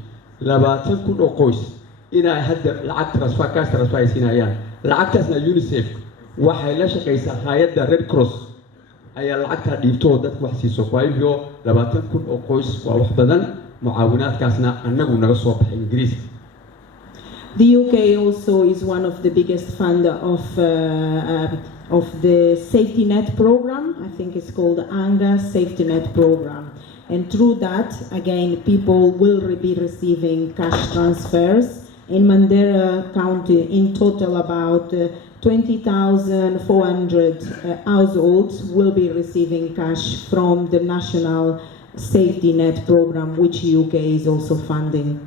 لما تكون أقوس إنا هذا العكس رسوا كاس رسوا سينايان العكس يونيسيف وحيلاش كيسا هيدا ريد كروس أي العكس ديبتو ده وحسي سوكوايليو لما تكون أقوس ووحدنا معاونات كاسنا أننا نرسوا بإنجليزي. The UK also is one of the biggest funder of the safety net program. I think it's called ANGA safety net program. And through that, again, people will be receiving cash transfers. In Mandera County, in total, about 20,400 households will be receiving cash from the national safety net program, which UK is also funding.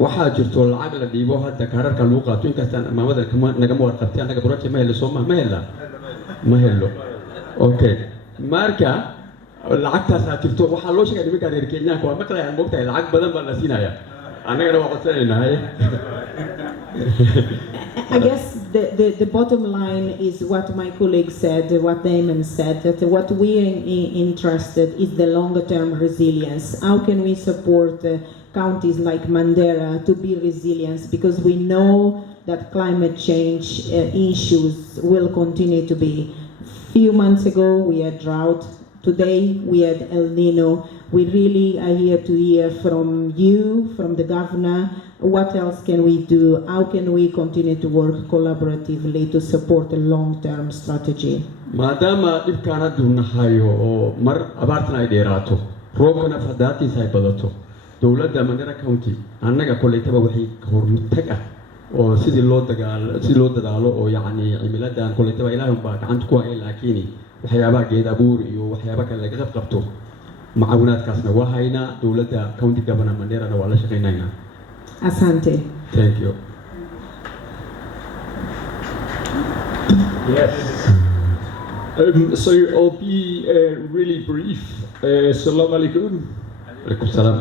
waxaa jirto lacag la dhiibo hadda kaararka lagu qaato inkastaan maamada nagama warqabtay anaga buraje ma helo Soomaa ma helo okay marka lacagtaas aad jirto waxaa loo sheegay nimanka reer Kenyaanka waa maqlayaan moogtahay lacag badan baa la siinaya anagana waa codsanaynaa. I guess the bottom line is what my colleague said, what Damon said, that what we are interested is the longer term resilience. How can we support counties like Mandera to be resilient, because we know that climate change issues will continue to be. Few months ago we had drought, today we had El Nino. We really are here to hear from you, from the governor, what else can we do, how can we continue to work collaboratively to support a long-term strategy. maadaama dhibkaan hadda nahayo oo mar abaartan ay dheeraato roobkana fadaatiisa ay badato dowladda Mandera County annaga kolleytaba waxay hormutag ah oo sidii loo dadaalo oo yacni cimiladan kolleytaba ilaahay baa gacanta ku hay laakiin waxyaabaha geed abuur iyo waxyaabo kale laga qabto macaawinaadkaasna waa haynaa dowladda county governor Mandera waa la shaqeynaynaa. Asante. Thank you. Yes. So I'll be really brief. Assalamu alaikum. Alaikum salam.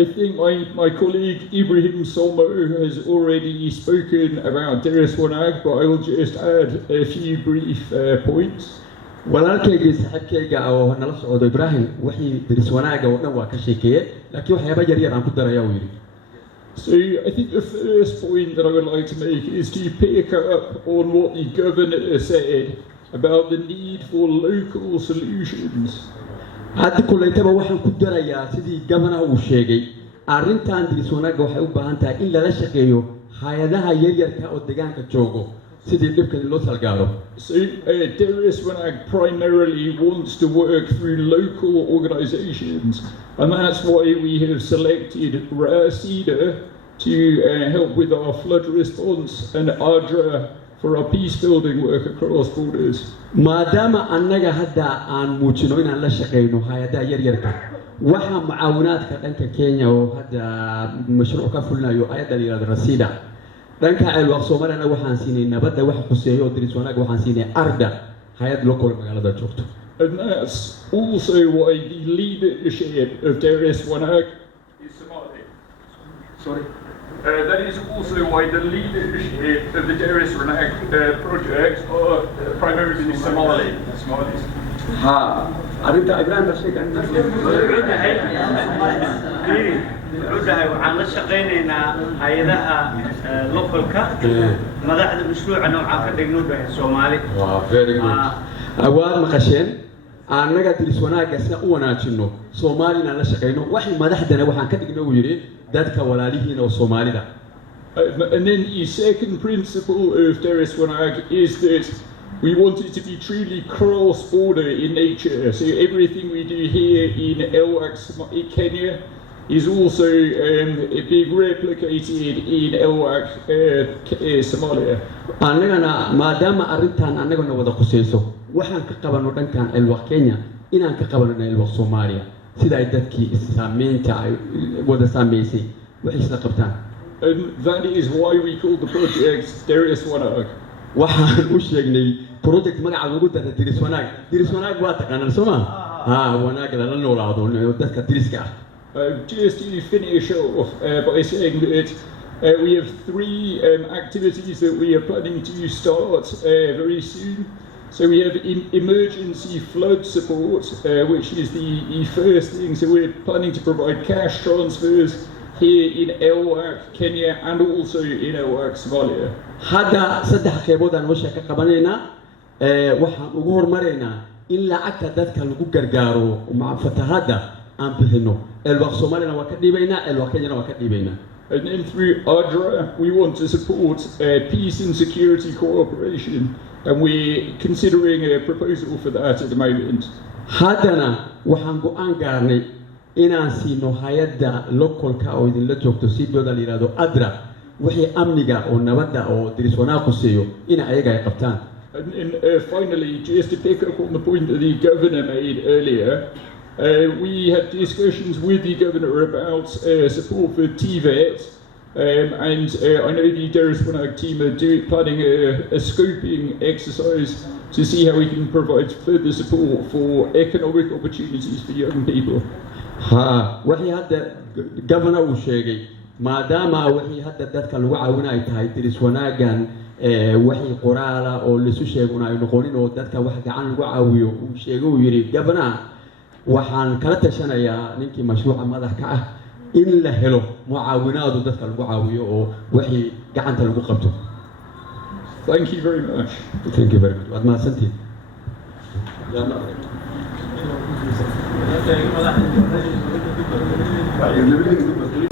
I think my colleague Ibrahim Solmo has already spoken about Deris Wanag, but I will just add a few brief points. walaalkayga saxibkayga oo nala socdo Ibrahim wixii Deris Wanag oo dhan waa ka sheekeeyay laakiin waxyaabo yar yar aan ku darayaa uu yiri. So I think the first point that I would like to make is to pick up on what the governor said about the need for local solutions. hadda kolleytaba waxaan ku darayaa sidii governor uu sheegay arrintan Deris Wanag waxay u baahan tahay in lala shaqeeyo hay'adaha yaryarka oo deegaanka joogo sidii dhibkan loo salgaaro. So Deris Wanag primarily wants to work through local organisations, and that's why we have selected RACIDA to help with our flood response and ADRA for our peace building work across borders. maadaama annaga hadda aan muujino inaan la shaqeyno hay'adaha yaryarka waxa mucaawinaadka dhanka Kenya oo hadda mashruuc ka fulinayo ayada la yiraahdo RACIDA dhanka Elwak Soomaaliyana waxaan siinay nabadda wax quseeyo Deris Wanag waxaan siinay ARDA hay'ad local magaalada joogto. And that's also why the leadership of Deris Wanag is Somali. Sorry. That is also why the leadership of the Darius Renak project are primarily Somalis. waxaan la shaqaynaynaa hay'adaha localka madaxda mashruuca noocan ka dhigno dhahay Soomaali. Very good. Awaad maqasheen annaga diris wanaaga si u wanaajino Soomaalina la shaqayno waxay madaxdana waxaan ka dhigno uu yiri dadka walaalihiina oo Soomaalida. And then the second principle of Darius Wanag is that we want it to be truly cross-border in nature. So everything we do here in Elwak Kenya is also being replicated in Elwak Somalia. Annagana maadaama arrintan annagana wada qusayso waxaan ka qabano dhankan Elwak Kenya inaan ka qabano Elwak Somalia sida ay dadkii saameynta ay wada saameysay waxay isla qabtaan. And that is why we call the project Darius Wanag. waxaan u sheegnay project magaca lagu daray Darius Wanag. Darius Wanag waa taqaanaan Soomaa? Wanag la noolaado dadka dariska ah. Just to finish off by saying that we have three activities that we are planning to start very soon. So we have emergency flood support, which is the first thing. So we're planning to provide cash transfers here in Elwak, Kenya, and also in Elwak, Somalia. Hadda saddex qaybood aan wada ka qabanayna waxaan ugu hormarayna in lacagta dadka lagu gargaaro fatahaada aan bixino Elwak Somalia waa ka dhibayna Elwak Kenya waa ka dhibayna. And then through ADRA we want to support peace and security cooperation, and we're considering a proposal for that at the moment. Haddana waxaan go'aan gaarnay inaan siino hay'adda localka oo idin la joogto si dooda la yiraahdo ADRA wixii amniga oo nabadda oo diris wanaag quseeyo in ayaga ay qabtaan. And finally, just to pick up on the point that the governor made earlier, we had discussions with the governor about support for TVET, and I know the Darius Wanag team are planning a scoping exercise to see how we can provide further support for economic opportunities for young people. waxay hadda governor uu sheegay maadaama waxay hadda dadka lagu caawinay tahay diris wanaagan waxay qoraala oo la isu sheeguna ay noqonin oo dadka wax gacan lagu caawiyo uu sheegay uu yiri governor waxaan kala tashanayaa ninkii mashruuca madax ka ah in la helo mucaawinaadu dadka lagu caawiyo oo waxay gacanta lagu qabto. Thank you very much. Thank you very much. Waad mahadsantihiin.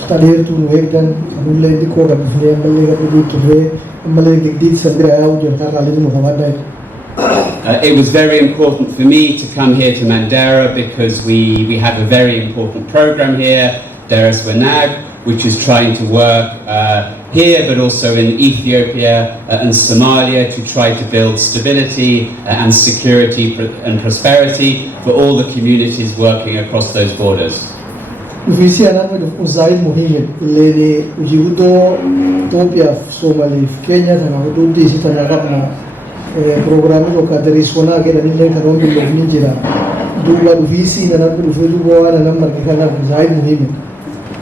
Taliirtuun weegdan anuleedi kooga bifnee malega bidii turee malega gdiid sandira ayaa u jirta qaalidu muqamadhay. It was very important for me to come here to Mandera because we have a very important program here, Darius Wanag, which is trying to work here but also in Ethiopia and Somalia to try to build stability and security and prosperity for all the communities working across those borders. Ufisi anamwe uzaid muhimu lele ujibudo Ethiopia, Somalia, Kenya tana hududi sitana gabna programmi lo ka Darius Wanag la nile karondi lo nijira duwa ufisi anamwe ufudu bwana namma kana uzaid muhimu.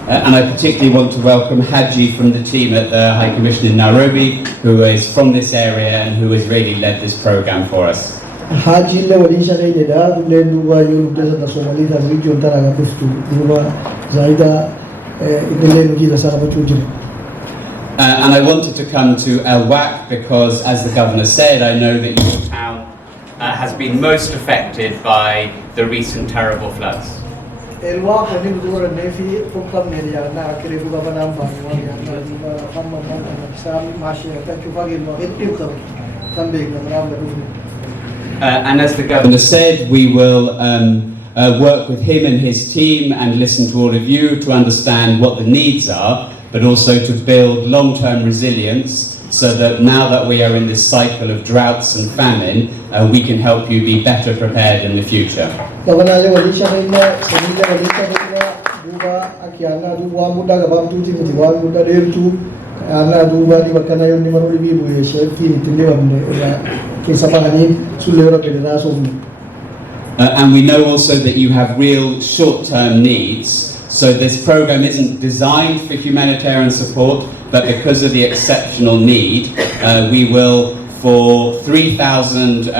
And I particularly want to welcome H.E from the team at the High Commission in Nairobi, who is from this area and who has really led this program for us. H.E le walisha ne da le duwa yu desa da Somalia da region tara ga buftu duwa zaida idele ngi da sara butujira. And I wanted to come to Elwak because, as the governor said, I know that your town has been most affected by the recent terrible floods. Elwak ni dura ne fi program ne ya na kire buga banam ba ya na duba famma na sam mashi ta chufagi no irta tambe na ram da dufu. And as the governor said, we will work with him and his team and listen to all of you to understand what the needs are, but also to build long-term resilience so that now that we are in this cycle of droughts and famine, we can help you be better prepared in the future. And we know also that you have real short-term needs. So this program isn't designed for humanitarian support, but because of the exceptional need, we will, for 3,000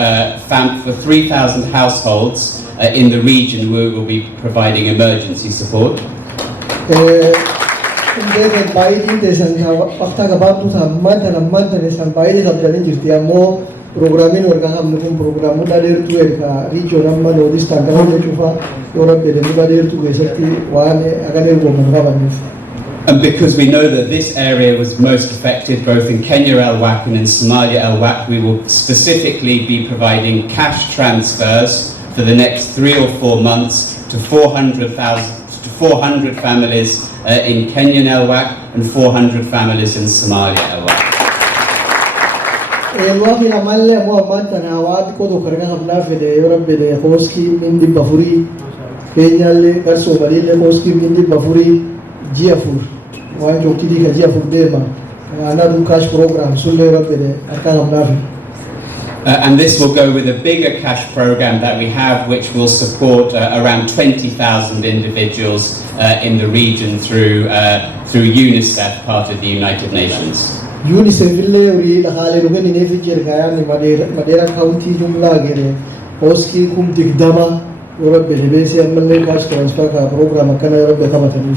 households in the region, we will be providing emergency support. Programming organ mungkin program dari itu region nama Northeast Tanggal dia cuba orang beli dari itu besarti wane akan dia berapa nih. And because we know that this area was most affected both in Kenya Elwak and in Somalia Elwak, we will specifically be providing cash transfers for the next 3 or 4 months to 400 families in Kenyan Elwak and 400 families in Somalia Elwak. Elwak ila malle mo amanta na awad ko do karga hamna fede yoram bede hoski mindi bafuri penyalle gar somalile hoski mindi bafuri jiafur wan jokti di jiafur dema ana du cash program sulle yoram bede aka hamna fede. And this will go with a bigger cash program that we have, which will support around 20,000 individuals in the region through UNICEF, part of the United Nations. UNICEF le uri la hale rugen ine fijir kaya ni Madera County jumla gere hoski kum digdama yoram bede besi amalle cash transfer ka program kana yoram bede kamatanif.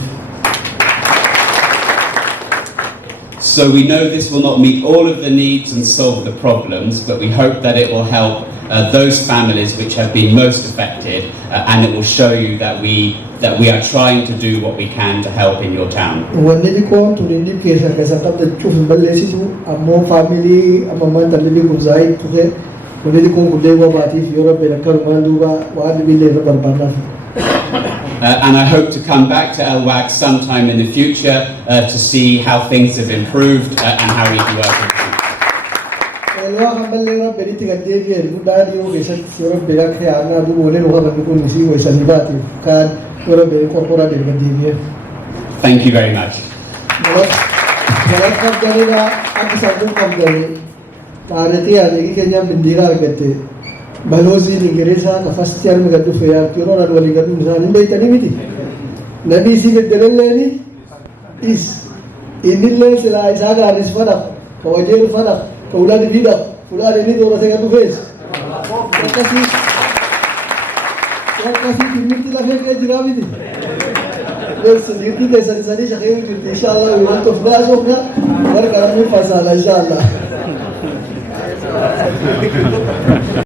So we know this will not meet all of the needs and solve the problems, but we hope that it will help those families which have been most affected, and it will show you that we are trying to do what we can to help in your town. And I hope to come back to Elwak sometime in the future to see how things have improved and how we can work with you. Thank you very much. Balozi Ingereza ka first year mi gadu fair tiro na wali gadu misali dai tani miti nabi si bedeleni is inille sila isaga risfada kawajer fada kaulad bida fulad ni dora se gadu face kasi timiti la fe jira miti bes nirti de sari shakhe jirti inshallah we want to flash off ya war karami fasala inshallah